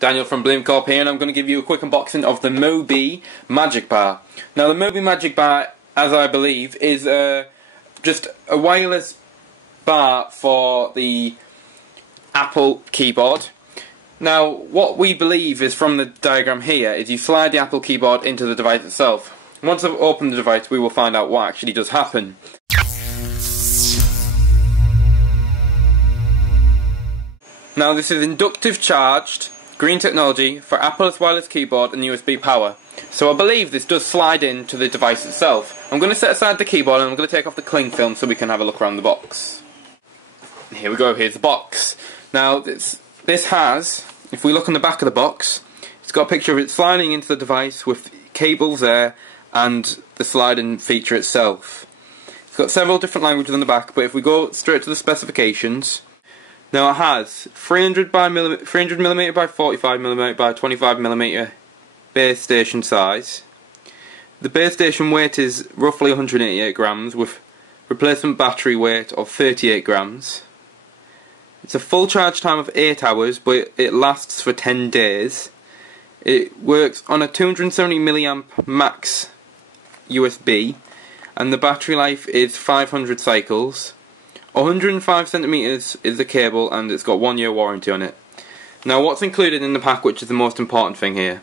Daniel from Bloomcorp here, and I'm going to give you a quick unboxing of the Mobee Magic Bar. Now, the Mobee Magic Bar, as I believe, is just a wireless bar for the Apple keyboard. Now, what we believe is from the diagram here is you slide the Apple keyboard into the device itself. Once I've opened the device, we will find out what actually does happen. Now, this is inductive charged green technology for Apple's wireless keyboard and USB power. So I believe this does slide into the device itself. I'm going to set aside the keyboard and I'm going to take off the cling film so we can have a look around the box. Here we go, here's the box. Now this has, if we look on the back of the box, it's got a picture of it sliding into the device with cables there and the sliding feature itself. It's got several different languages on the back, but if we go straight to the specifications, now it has 300mm by 45mm by 25mm base station size. The base station weight is roughly 188 grams with replacement battery weight of 38 grams. It's a full charge time of 8 hours, but it lasts for 10 days. It works on a 270 milliamp max USB, and the battery life is 500 cycles. 105 centimeters is the cable, and it's got 1 year warranty on it. Now, what's included in the pack, which is the most important thing here?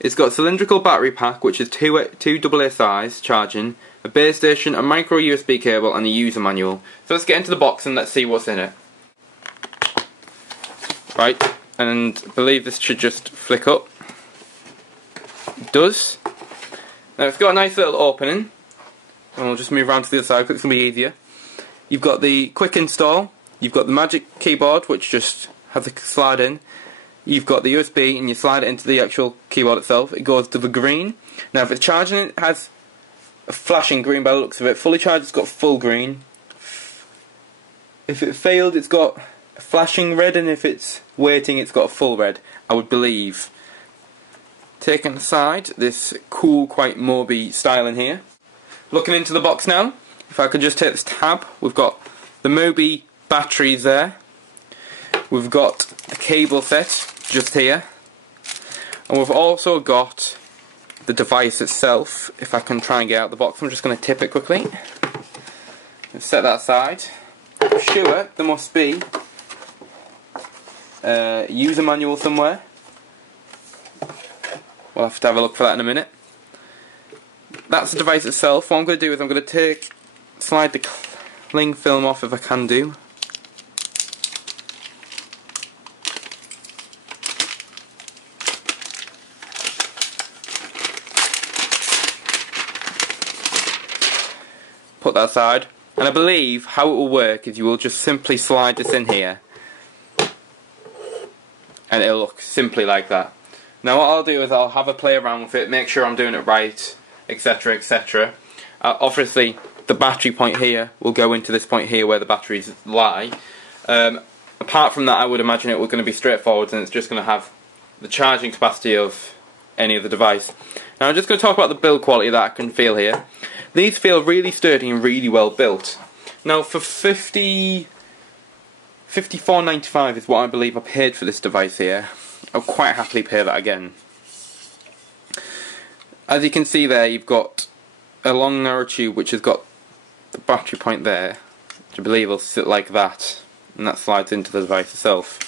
It's got a cylindrical battery pack, which is two AA size charging, a base station, a micro USB cable, and a user manual. So let's get into the box and let's see what's in it. Right, and I believe this should just flick up. It does. Now it's got a nice little opening, and we'll just move around to the other side because it's going to be easier. You've got the quick install, you've got the magic keyboard which just has a slide in, you've got the USB and you slide it into the actual keyboard itself. It goes to the green. Now if it's charging, it has a flashing green by the looks of it. Fully charged, it's got full green. If it failed, it's got a flashing red, and if it's waiting, it's got a full red, I would believe. Taking aside this cool, quite Mobee style in here. Looking into the box now. If I could just take this tab, we've got the Mobee batteries there. We've got the cable set just here. And we've also got the device itself. If I can try and get out the box, I'm just going to tip it quickly. Let's set that aside. I'm sure there must be a user manual somewhere. We'll have to have a look for that in a minute. That's the device itself. What I'm going to do is I'm going to slide the cling film off if I can do. Put that aside. And I believe how it will work is you will just simply slide this in here, and it'll look simply like that. Now what I'll do is I'll have a play around with it, make sure I'm doing it right, etc, etc. Obviously the battery point here will go into this point here where the batteries lie. Apart from that, I would imagine it was going to be straightforward, and it's just going to have the charging capacity of any other device. Now I'm just going to talk about the build quality that I can feel here. These feel really sturdy and really well built. Now for $54.95 is what I believe I paid for this device here. I'll quite happily pay that again. As you can see there, you've got a long narrow tube which has got the battery point there, which I believe will sit like that, and that slides into the device itself.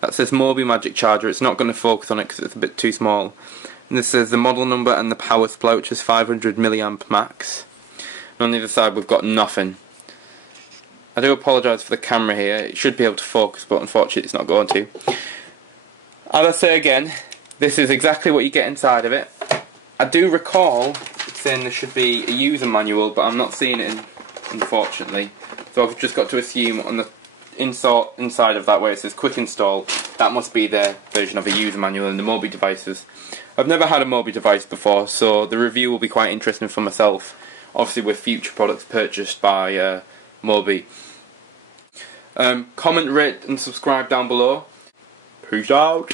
That says Mobee Magic Charger. It's not going to focus on it because it's a bit too small. And this says the model number and the power supply, which is 500 milliamp max. And on the other side we've got nothing. I do apologise for the camera here. It should be able to focus, but unfortunately it's not going to. As I say again, this is exactly what you get inside of it. I do recall saying there should be a user manual, but I'm not seeing it unfortunately. So I've just got to assume on the inside of that where it says quick install, that must be their version of a user manual in the Mobee devices. I've never had a Mobee device before, so the review will be quite interesting for myself, obviously with future products purchased by Mobee. Comment, rate and subscribe down below. Peace out.